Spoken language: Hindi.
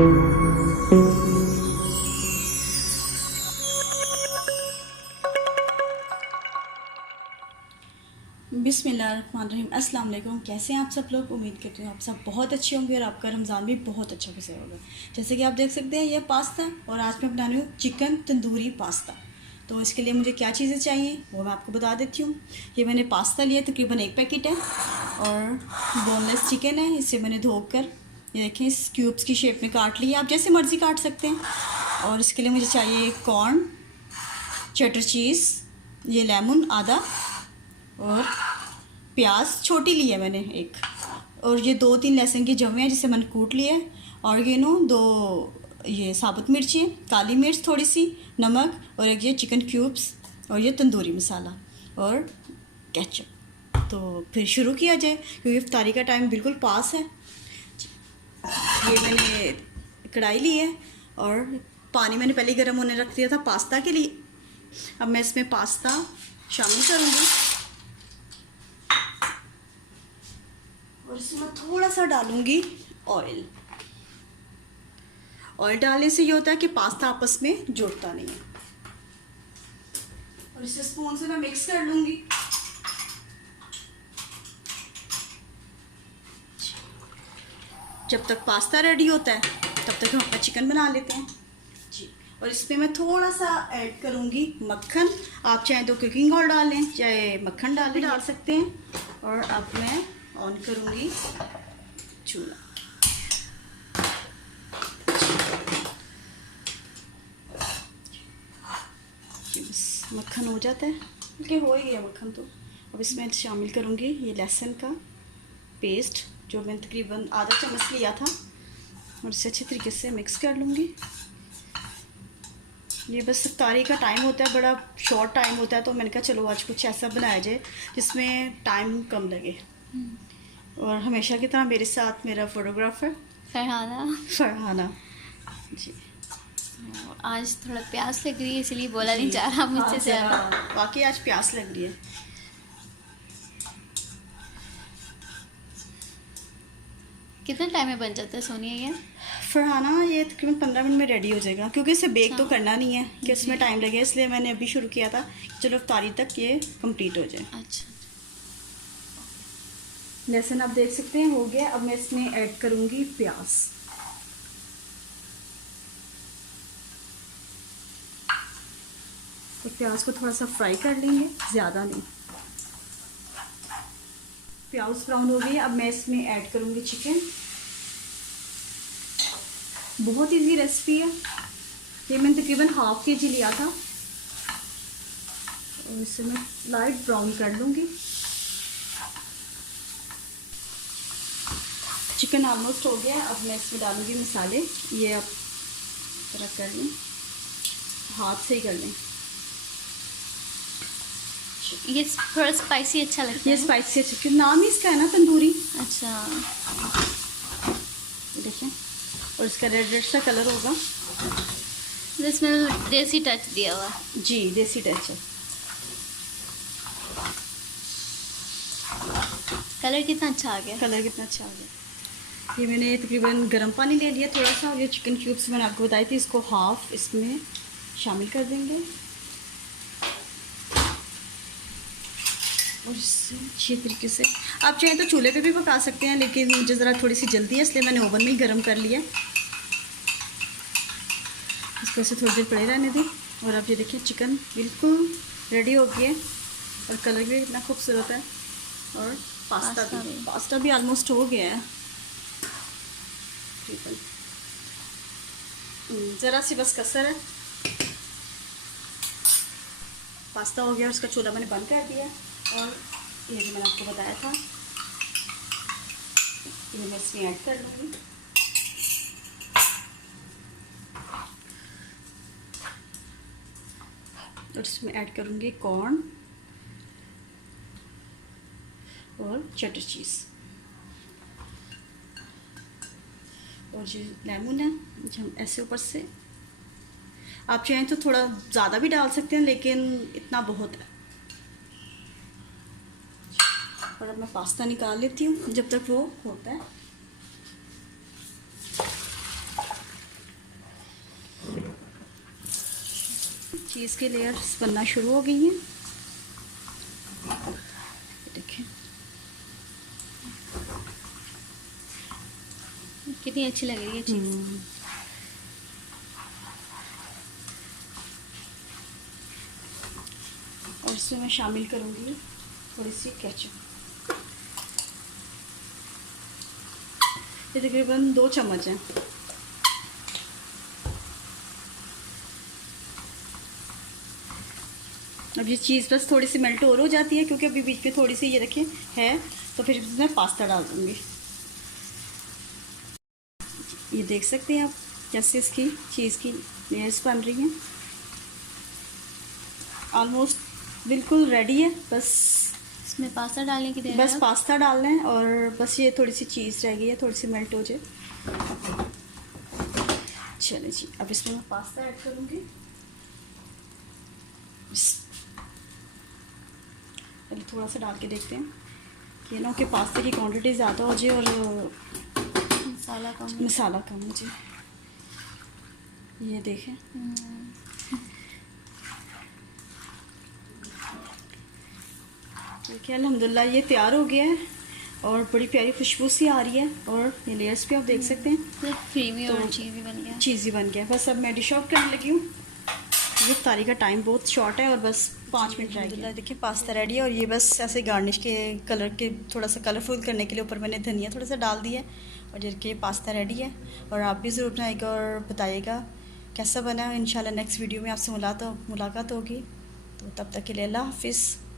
बिस्मिल्लाहिर्रहमानिर्रहीम। अस्सलाम वालेकुम। कैसे हैं आप सब लोग? उम्मीद करती हूँ आप सब बहुत अच्छे होंगे और आपका रमज़ान भी बहुत अच्छा गुजरा होगा। जैसे कि आप देख सकते हैं ये पास्ता, और आज मैं बना रही हूँ चिकन तंदूरी पास्ता। तो इसके लिए मुझे क्या चीज़ें चाहिए वो मैं आपको बता देती हूँ। ये मैंने पास्ता लिया, तकरीबन 1 पैकेट है, और बोनलेस चिकन है। इसे मैंने धोकर ये देखें इस क्यूब्स की शेप में काट लिया, आप जैसे मर्ज़ी काट सकते हैं। और इसके लिए मुझे चाहिए कॉर्न, चटर चीज़, ये लेमन आधा, और प्याज छोटी ली है मैंने एक, और ये 2-3 लहसुन की जवें हैं जिसे मैंने कूट लिया है, ऑर्गेनो 2, ये साबुत मिर्ची, काली मिर्च थोड़ी सी, नमक, और एक ये चिकन क्यूब्स, और ये तंदूरी मसाला और केचप। तो फिर शुरू किया जाए क्योंकि इफ्तारी का टाइम बिल्कुल पास है। ये मैंने कढ़ाई ली है और पानी मैंने पहले गर्म होने रख दिया था पास्ता के लिए। अब मैं इसमें पास्ता शामिल करूँगी और इसमें थोड़ा सा डालूंगी ऑयल। ऑयल डालने से ये होता है कि पास्ता आपस में जुड़ता नहीं है। और इसे स्पून से मैं मिक्स कर लूंगी। जब तक पास्ता रेडी होता है तब तक हम अपना चिकन बना लेते हैं जी। और इसमें मैं थोड़ा सा ऐड करूंगी मक्खन। आप चाहे तो कुकिंग ऑयल डाल लें, चाहे मक्खन डाल सकते हैं। और अब मैं ऑन करूंगी चूल्हा। बस मक्खन हो जाता है, क्योंकि हो ही गया मक्खन। तो अब इसमें शामिल करूंगी ये लहसुन का पेस्ट जो मैंने तकरीबन आधा चम्मच लिया था, और इसे अच्छे तरीके से मिक्स कर लूँगी। ये बस इफ्तारी का टाइम होता है, बड़ा शॉर्ट टाइम होता है, तो मैंने कहा चलो आज कुछ ऐसा बनाया जाए जिसमें टाइम कम लगे। और हमेशा की तरह मेरे साथ मेरा फोटोग्राफर फरहाना जी। आज थोड़ा प्यास लग रही है इसलिए बोला नहीं जा रहा मुझसे ज़्यादा। वाकई आज प्यास लग रही है। कितना टाइम में बन जाता है सोनिया ये? फरहाना ये तकरीबन 15 मिनट में रेडी हो जाएगा, क्योंकि इसे बेक तो करना नहीं है कि इसमें टाइम लगे, इसलिए मैंने अभी शुरू किया था। चलो इफ्तारी तक ये कंप्लीट हो जाए। अच्छा, लहसुन आप देख सकते हैं हो गया। अब मैं इसमें ऐड करूंगी प्याज। तो प्याज को थोड़ा सा फ्राई कर लेंगे, ज़्यादा नहीं। प्याज ब्राउन हो गई। अब मैं इसमें ऐड करूंगी चिकन। बहुत इजी रेसिपी है। ये मैंने तकरीबन ½ kg लिया था, और इसे मैं लाइट ब्राउन कर लूँगी। चिकन ऑलमोस्ट हो गया। अब मैं इसमें डालूँगी मसाले। ये आप तरह कर लें, हाथ से ही कर लें। ये थोड़ा स्पाइसी अच्छा लगता है। ये स्पाइसी अच्छा, क्योंकि नाम ही इसका है ना तंदूरी। अच्छा, देखें, और इसका रेड रेड सा कलर होगा। इसमें देसी टच दिया हुआ जी, देसी टच है। कलर कितना अच्छा आ गया। कलर कितना अच्छा आ गया। ये मैंने तकरीबन गर्म पानी ले लिया थोड़ा सा, और ये चिकन क्यूब्स मैंने आपको बताई थी, इसको हाफ इसमें शामिल कर देंगे। और इससे अच्छी तरीके से आप चाहें तो चूल्हे पे भी पका सकते हैं, लेकिन मुझे ज़रा थोड़ी सी जल्दी है इसलिए मैंने ओवन में ही गर्म कर लिया। इसको ऐसे थोड़ी देर पड़े रहने दें। और अब ये देखिए चिकन बिल्कुल रेडी हो गया, और कलर भी इतना खूबसूरत है। और पास्ता भी ऑलमोस्ट हो गया है। ज़रा सी बस कसर है। पास्ता हो गया, उसका चूल्हा मैंने बंद कर दिया। और ये जो मैंने आपको बताया था ये मैं इसमें ऐड कर लूँगी। और इसमें ऐड करूँगी कॉर्न और चटर चीज़, और जो लेमन है जो हम ऐसे ऊपर से, आप चाहें तो थोड़ा ज़्यादा भी डाल सकते हैं, लेकिन इतना बहुत है। और अब मैं पास्ता निकाल लेती हूँ जब तक वो होता है। चीज़ के लेयर्स बनना शुरू हो गई हैं। देखिए कितनी अच्छी लग रही है चीज़। और इसमें मैं शामिल करूँगी थोड़ी सी केचप। ये तकरीबन 2 चम्मच हैं। अब ये चीज़ बस थोड़ी सी मेल्ट और हो जाती है, क्योंकि अभी बीच में थोड़ी सी ये देखिए है, तो फिर इसमें पास्ता डाल दूँगी। ये देख सकते हैं आप कैसे इसकी चीज़ की लेयर्स बन रही हैं। ऑलमोस्ट बिल्कुल रेडी है, बस इसमें पास्ता डालने की देर बस है। पास्ता डालना है और बस ये थोड़ी सी चीज़ रह गई है, थोड़ी सी मेल्ट हो जाए। चलिए जी, अब इसमें मैं पास्ता ऐड करूँगी। पहले थोड़ा सा डाल के देखते हैं कि ना कि पास्ते की क्वांटिटी ज़्यादा हो जाए और मसाला कम हो जाए। ये देखें, ठीक है, अल्हम्दुलिल्लाह ये तैयार हो गया है और बड़ी प्यारी खुशबू सी आ रही है। और ये लेयर्स भी आप देख सकते हैं, क्रीमी और चीज़ी बन गया। चीज़ी बन गया। बस अब मैं डिश आउट करने लगी हूँ। इफ्तारी का टाइम बहुत शॉर्ट है और बस 5 मिनट रह गए। देखिए पास्ता रेडी है और ये बस ऐसे गार्निश के कलर के थोड़ा सा कलरफुल करने के लिए ऊपर मैंने धनिया थोड़ा सा डाल दिया है। और देखिए पास्ता रेडी है और आप भी ज़रूर बनाइएगा और बताइएगा कैसा बना। इंशाल्लाह नेक्स्ट वीडियो में आपसे मुलाकात होगी। तो तब तक के लिए अल्लाह हाफिज़।